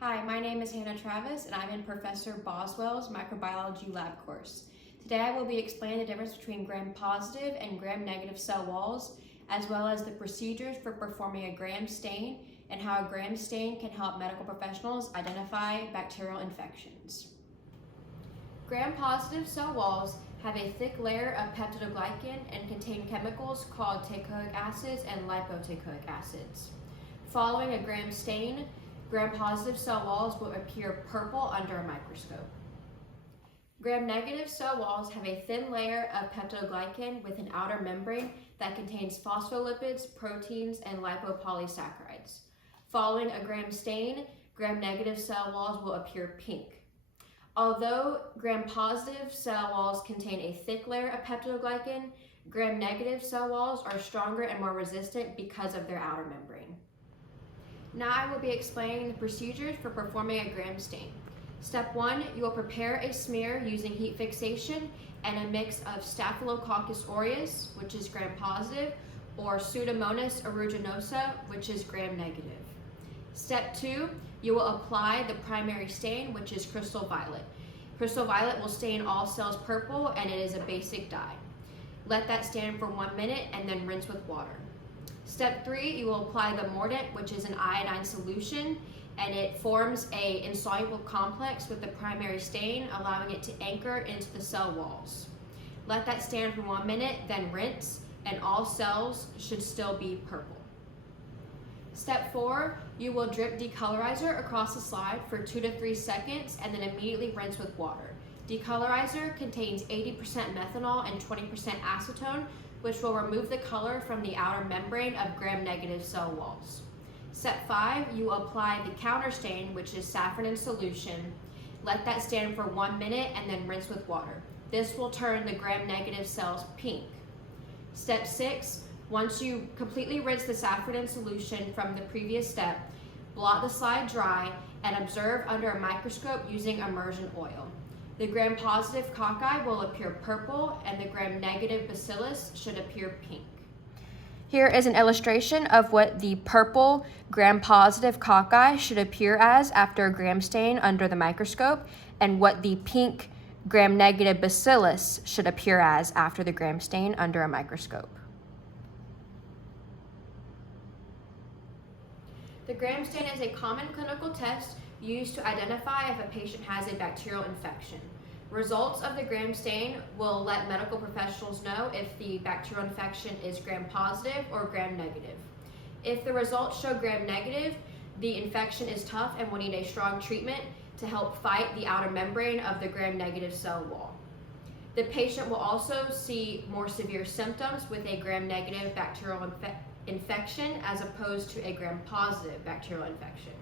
Hi, my name is Hannah Travis and I'm in Professor Boswell's microbiology lab course. Today I will be explaining the difference between gram-positive and gram-negative cell walls, as well as the procedures for performing a gram stain and how a gram stain can help medical professionals identify bacterial infections. Gram-positive cell walls have a thick layer of peptidoglycan and contain chemicals called teichoic acids and lipoteichoic acids. Following a gram stain, gram-positive cell walls will appear purple under a microscope. Gram-negative cell walls have a thin layer of peptidoglycan with an outer membrane that contains phospholipids, proteins, and lipopolysaccharides. Following a gram stain, gram-negative cell walls will appear pink. Although gram-positive cell walls contain a thick layer of peptidoglycan, gram-negative cell walls are stronger and more resistant because of their outer membrane. Now I will be explaining the procedures for performing a gram stain. Step 1, you will prepare a smear using heat fixation and a mix of Staphylococcus aureus, which is gram-positive, or Pseudomonas aeruginosa, which is gram-negative. Step 2, you will apply the primary stain, which is crystal violet. Crystal violet will stain all cells purple and it is a basic dye. Let that stand for 1 minute and then rinse with water. Step 3, you will apply the mordant, which is an iodine solution, and it forms an insoluble complex with the primary stain, allowing it to anchor into the cell walls. Let that stand for 1 minute, then rinse, and all cells should still be purple. Step 4, you will drip decolorizer across the slide for 2 to 3 seconds and then immediately rinse with water. Decolorizer contains 80% methanol and 20% acetone, which will remove the color from the outer membrane of gram-negative cell walls. Step 5, you apply the counter stain, which is saffron in solution. Let that stand for 1 minute and then rinse with water. This will turn the gram-negative cells pink. Step 6, once you completely rinse the saffron in solution from the previous step, blot the slide dry and observe under a microscope using immersion oil. The gram-positive cocci will appear purple and the gram-negative bacillus should appear pink. Here is an illustration of what the purple gram-positive cocci should appear as after a gram stain under the microscope and what the pink gram-negative bacillus should appear as after the gram stain under a microscope. The gram stain is a common clinical test used to identify if a patient has a bacterial infection. Results of the gram stain will let medical professionals know if the bacterial infection is gram-positive or gram-negative. If the results show gram-negative, the infection is tough and will need a strong treatment to help fight the outer membrane of the gram-negative cell wall. The patient will also see more severe symptoms with a gram-negative bacterial infection as opposed to a gram-positive bacterial infection.